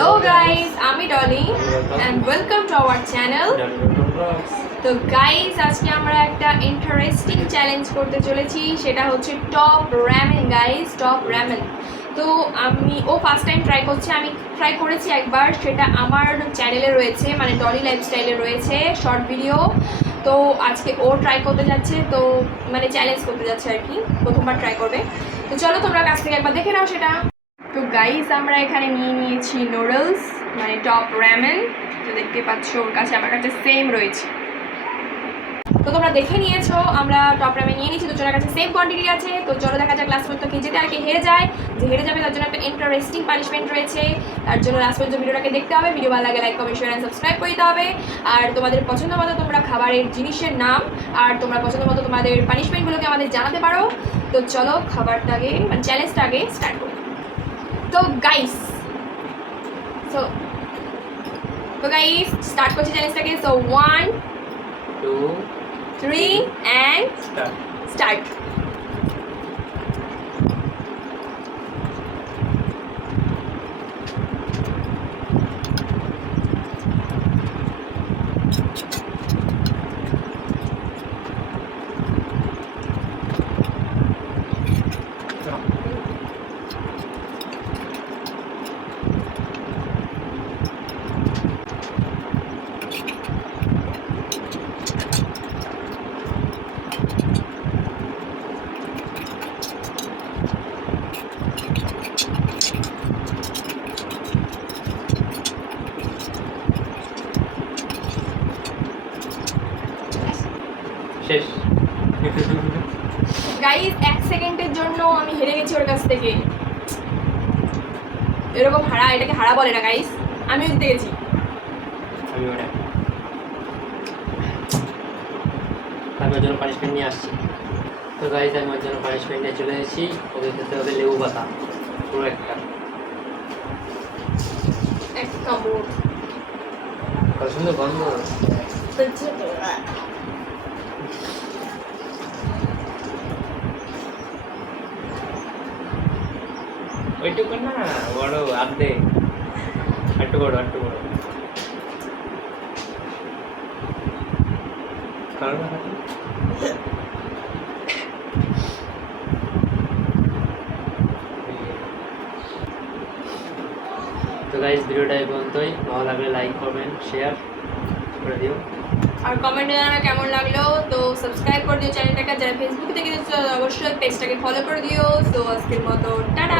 Hello guys, আমি Dolly and welcome to our channel. তো guys আজকে আমরা একটা ইন্টারেস্টিং চ্যালেঞ্জ করতে চলেছি, সেটা হচ্ছে top ramen guys, top ramen. তো ও ফার্স্ট টাইম ট্রাই করছে, আমি ট্রাই করেছি একবার, সেটা আমার চ্যানেলে রয়েছে, মানে ডলি লাইফস্টাইলে রয়েছে শর্ট ভিডিও। তো আজকে ও ট্রাই করতে যাচ্ছে, তো মানে চ্যালেঞ্জ করতে যাচ্ছে আর কি, প্রথমবার ট্রাই করবে। তো চলো তোমরা কাছ থেকে একবার দেখে নাও সেটা। তো গাইস আমরা এখানে নিয়ে নিয়েছি নুডলস, মানে টপ র্যামেন। তো দেখতে পাচ্ছ ওর কাছে আমার কাছে সেম রয়েছে। তো তোমরা দেখে নিয়েছো আমরা টপ র্যামেন নিয়ে নিয়েছি, দুজনের কাছে সেম কোয়ান্টিটি আছে। তো চলো দেখা যাক লাস্ট পর্যন্ত কে যেতে আর কে হেরে যায়। যে হেরে যাবে তার জন্য একটা ইন্টারেস্টিং পানিশমেন্ট রয়েছে, তার জন্য লাস্ট পর্যন্ত ভিডিওটাকে দেখতে হবে। ভিডিও ভালো লাগে like comment share and subscribe করে দিতে হবে। আর তোমাদের পছন্দ মতো তোমরা খাবারের জিনিসের নাম আর তোমরা পছন্দ মতো তোমাদের পানিশমেন্টগুলোকে আমাদের জানাতে পারো। তো চলো খাবারটাকে মানে চ্যালেঞ্জটাকে স্টার্ট করি। তো গাইস স্টার্ট করছি চ্যালেঞ্জটাকে। So 1 2 3 and start. শেষ। গাইস 1 সেকেন্ডের জন্য আমি হেরে গেছি ওর কাছ থেকে। এরকম হারা, এটাকে হারা বলে না গাইস, আমিও জিতে গেছি। আমি ওটা আমার জন্য পানিশমেন্ট নিয়ে আসছি। তো গাইস আমি ওর জন্য পানিশমেন্ট নিয়ে চলে এসেছি। ওদের খেতে হবে লেবু পাতা, পুরো একটা কামড়। কত সুন্দর গন্ধ। ওইটুকু না, বড় আর্ধে, একটু বড় একটু বড়। কারণ তো গাইস ভিডিওটা এই পর্যন্তই। ভালো লাগলে লাইক করবেন, শেয়ার করে দিও, আর কমেন্টে জানাবে কেমন লাগলো। তো সাবস্ক্রাইব করে দিও চ্যানেলটাকে, যারা ফেসবুক থেকে দেখছো অবশ্যই পেজটাকে ফলো করে দিও। তো আজকের মতো টাটা।